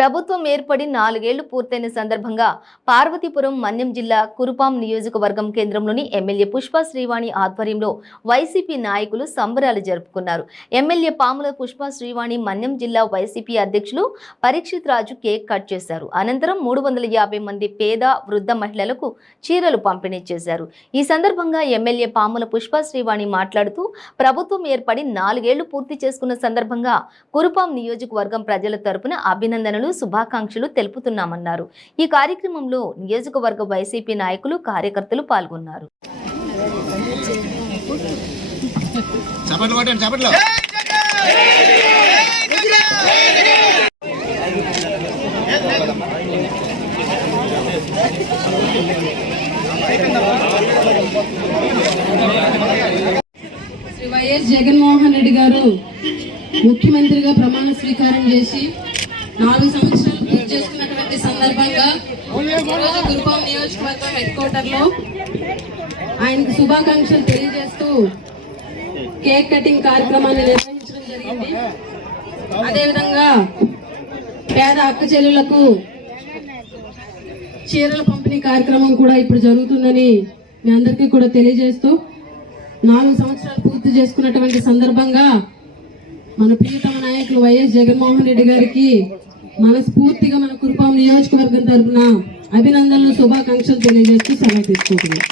ప్రభుత్వం ఏర్పడి నాలుగేళ్ళు పూర్తయిన సందర్భంగా పార్వతీపురం మన్యం జిల్లా కురుపాం నియోజకవర్గం కేంద్రంలోని ఎమ్మెల్యే పుష్ప శ్రీవాణి ఆధ్వర్యంలో వైసీపీ నాయకులు సంబరాలు జరుపుకున్నారు. ఎమ్మెల్యే పాముల పుష్ప శ్రీవాణి మన్యం జిల్లా వైసీపీ అధ్యక్షులు పరీక్షిత్ రాజు కేక్ కట్ చేశారు. అనంతరం మూడు వందల యాభై మంది పేద వృద్ధ మహిళలకు చీరలు పంపిణీ చేశారు. ఈ సందర్భంగా ఎమ్మెల్యే పాముల పుష్ప శ్రీవాణి మాట్లాడుతూ ప్రభుత్వం ఏర్పడి నాలుగేళ్ళు పూర్తి చేసుకున్న సందర్భంగా కురుపాం నియోజకవర్గం ప్రజల తరపున అభినందనలు శుభాకాంక్షలు తెలుపుతున్నామన్నారు. ఈ కార్యక్రమంలో నియోజకవర్గ వైసీపీ నాయకులు కార్యకర్తలు పాల్గొన్నారు. శ్రీ వైఎస్ జగన్మోహన్ రెడ్డి గారు ముఖ్యమంత్రిగా ప్రమాణ స్వీకారం చేసి నాలుగు సంవత్సరాలు పూర్తి చేసుకున్నటువంటి సందర్భంగా ఈరోజు నియోజకవర్గం హెడ్ క్వార్టర్లో ఆయనకు శుభాకాంక్షలు తెలియజేస్తూ కేక్ కటింగ్ కార్యక్రమాన్ని నిర్వహించడం జరిగింది. అదేవిధంగా పేద అక్క చెల్లులకు చీరల పంపిణీ కార్యక్రమం కూడా ఇప్పుడు జరుగుతుందని మీ అందరికీ కూడా తెలియజేస్తూ నాలుగు సంవత్సరాలు పూర్తి చేసుకున్నటువంటి సందర్భంగా మన ప్రియతమ నాయకులు వైఎస్ జగన్మోహన్ రెడ్డి గారికి మనస్ఫూర్తిగా మన కురుపాం నియోజకవర్గం తరఫున అభినందనలు శుభాకాంక్షలు తెలియజేస్తూ సెలవు తీసుకుంటున్నాం.